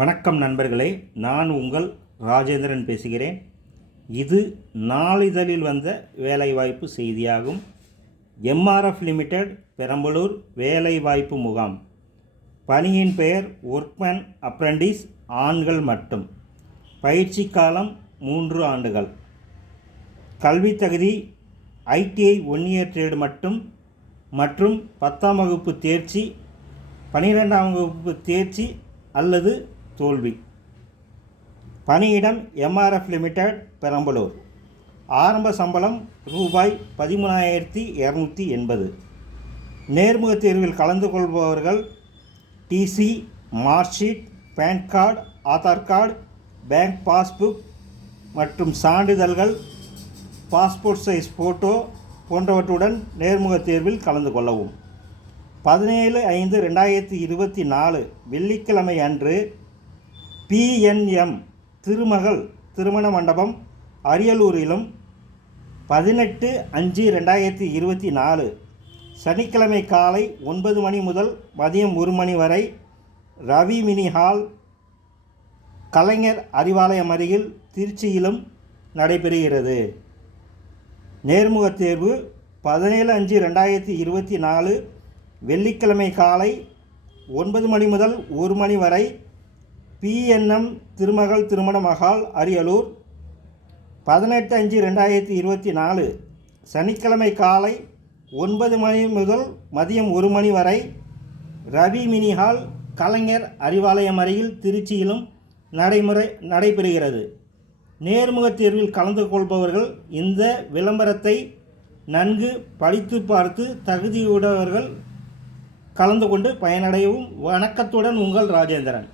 வணக்கம் நண்பர்களே, நான் உங்கள் ராஜேந்திரன் பேசுகிறேன். இது நாளிதழில் வந்த வேலைவாய்ப்பு செய்தியாகும். எம்ஆர்எஃப் லிமிடெட் பெரம்பலூர் வேலைவாய்ப்பு முகாம். பணியின் பெயர் ஒர்க்மேன் அப்ரண்டிஸ், ஆண்கள் மட்டும். பயிற்சி காலம் 3 ஆண்டுகள். கல்வி தகுதி ITI 1 இயர் ட்ரேடு மற்றும் 10ஆம் வகுப்பு தேர்ச்சி, 12ஆம் வகுப்பு தேர்ச்சி அல்லது தோல்வி. பணியிடம் எம்ஆர்எஃப் லிமிடெட் பெரம்பலூர். ஆரம்ப சம்பளம் ரூபாய் 13,280. நேர்முக தேர்வில் கலந்து கொள்பவர்கள் TC, mark sheet, PAN card, Aadhaar card, bank passbook மற்றும் சான்றிதழ்கள், பாஸ்போர்ட் சைஸ் ஃபோட்டோ போன்றவற்றுடன் நேர்முக தேர்வில் கலந்து கொள்ளவும். 17/5/2024 வெள்ளிக்கிழமை அன்று PNM திருமகள் திருமண மண்டபம் அரியலூரிலும், 18/5/2024 சனிக்கிழமை காலை 9 மணி முதல் மதியம் 1 மணி வரை ரவி மினி ஹால், கலைஞர் அறிவாலயம் அருகில் திருச்சியிலும் நடைபெறுகிறது. நேர்முக தேர்வு 17/5/2024 வெள்ளிக்கிழமை காலை 9 மணி முதல் 1 மணி வரை PNM திருமகள் திருமண மஹால் அரியலூர். 18/5/2024 சனிக்கிழமை காலை 9 மணி முதல் மதியம் 1 மணி வரை ரவி மினி ஹால், கலைஞர் அறிவாலயம் அருகில் திருச்சியிலும் நடைபெறுகிறது. நேர்முக தேர்வில் கலந்து கொள்பவர்கள் இந்த விளம்பரத்தை நன்கு படித்து பார்த்து தகுதியுடையவர்கள் கலந்து கொண்டு பயனடையவும். வணக்கத்துடன் உங்கள் ராஜேந்திரன்.